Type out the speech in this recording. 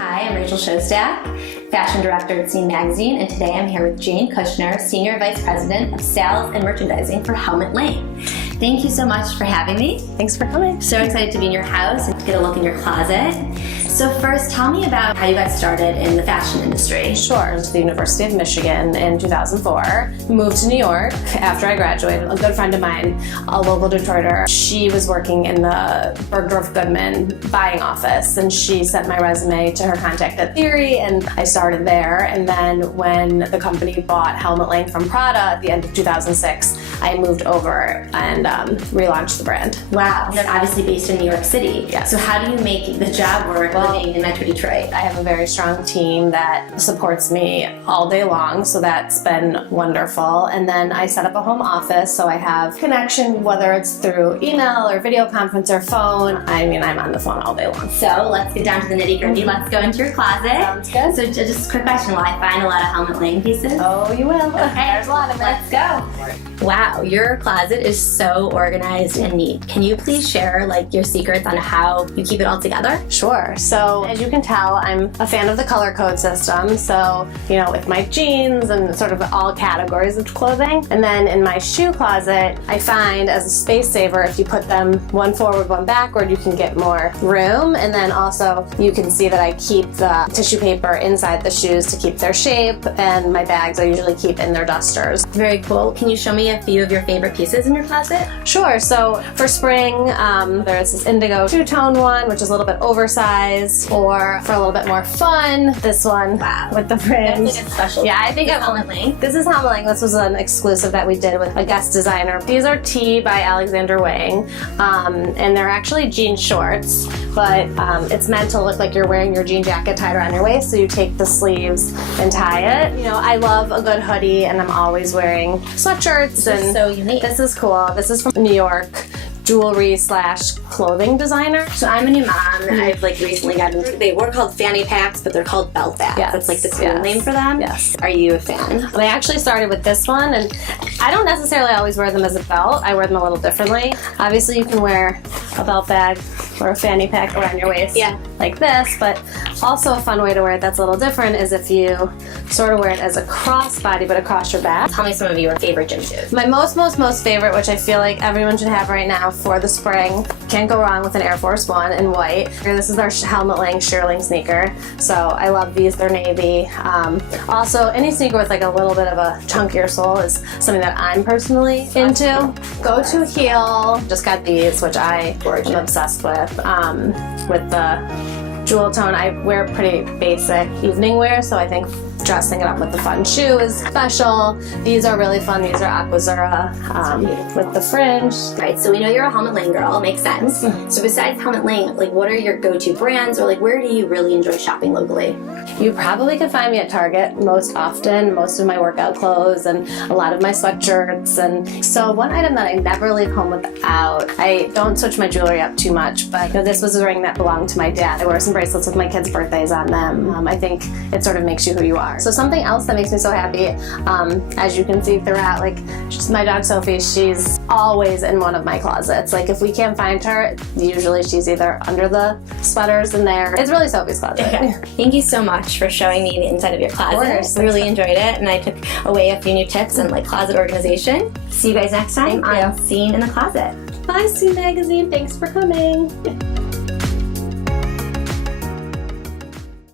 Hi, I'm Rachel Shostak, Fashion Director at Scene Magazine, and today I'm here with Jane Kushner, Senior Vice President of Sales and Merchandising for Helmut Lang. Thank you so much for having me. Thanks for coming. So excited to be in your house and get a look in your closet. So first, tell me about how you got started in the fashion industry. Sure. I went to the University of Michigan in 2004. Moved to New York after I graduated. A good friend of mine, a local Detroiter, she was working in the Bergdorf Goodman buying office, and she sent my resume to her contact at Theory, and I started there. And then when the company bought Helmut Lang from Prada at the end of 2006, I moved over and relaunched the brand. Wow. They're obviously based in New York City. Yeah. So how do you make the job work living in Metro Detroit? I have a very strong team that supports me all day long, so that's been wonderful. And then I set up a home office, so I have connection, whether it's through email or video conference or phone. I mean, I'm on the phone all day long. So let's get down to the nitty-gritty. Let's go into your closet. Sounds good. So just a quick question, will I find a lot of Helmut Lang pieces? Oh, you will. Okay, There's a lot of it. Let's go. Wow, your closet is so organized and neat. Can you please share your secrets on how you keep it all together? Sure. So as you can tell, I'm a fan of the color code system. So, with my jeans and sort of all categories of clothing. And then in my shoe closet, I find as a space saver, if you put them one forward, one backward, you can get more room. And then also you can see that I keep the tissue paper inside the shoes to keep their shape. And my bags I usually keep in their dusters. Very cool. Can you show me a few of your favorite pieces in your closet? Sure. So for spring, there's this indigo two-tone one, which is a little bit oversized, or for a little bit more fun, this one with the fringe. That's special. Yeah, I think it's Helmut Lang. This is Helmut Lang. This was an exclusive that we did with a guest designer. These are T by Alexander Wang, and they're actually jean shorts, but it's meant to look like you're wearing your jean jacket tied around your waist, so you take the sleeves and tie it. I love a good hoodie, and I'm always wearing sweatshirts. This is so unique. This is cool. This is from New York jewelry / clothing designer. So I'm a new mom, and I've recently gotten, they were called fanny packs, but they're called belt bags. Yes. That's the cool name for them. Yes. Are you a fan? I actually started with this one, and I don't necessarily always wear them as a belt. I wear them a little differently. Obviously you can wear a belt bag or a fanny pack around your waist like this, but also a fun way to wear it that's a little different is if you sort of wear it as a crossbody but across your back. Tell me some of your favorite gym shoes. My most favorite, which I feel like everyone should have right now for the spring, can't go wrong with an Air Force One in white. This is our Helmut Lang shearling sneaker, so I love these. They're navy. Also, any sneaker with a little bit of a chunkier sole is something that I'm personally into. Go-to heel, just got these, which I am obsessed with the jewel tone. I wear pretty basic evening wear, so I think dressing it up with the fun shoe is special. These are really fun. These are Aquazura with the fringe. Right, so we know you're a Helmut Lang girl. Makes sense. So besides Helmut Lang, what are your go-to brands, or where do you really enjoy shopping locally? You probably can find me at Target most often. Most of my workout clothes and a lot of my sweatshirts. And so one item that I never leave home without, I don't switch my jewelry up too much, but this was a ring that belonged to my dad. I wear some bracelets with my kids' birthdays on them. I think it sort of makes you who you are. So something else that makes me so happy, as you can see throughout, my dog Sophie, she's always in one of my closets. If we can't find her, usually she's either under the sweaters in there. It's really Sophie's closet. Yeah. Thank you so much for showing me the inside of your closet. I really enjoyed it, and I took away a few new tips on closet organization. See you guys next time on Scene in the Closet. Bye, Scene Magazine. Thanks for coming.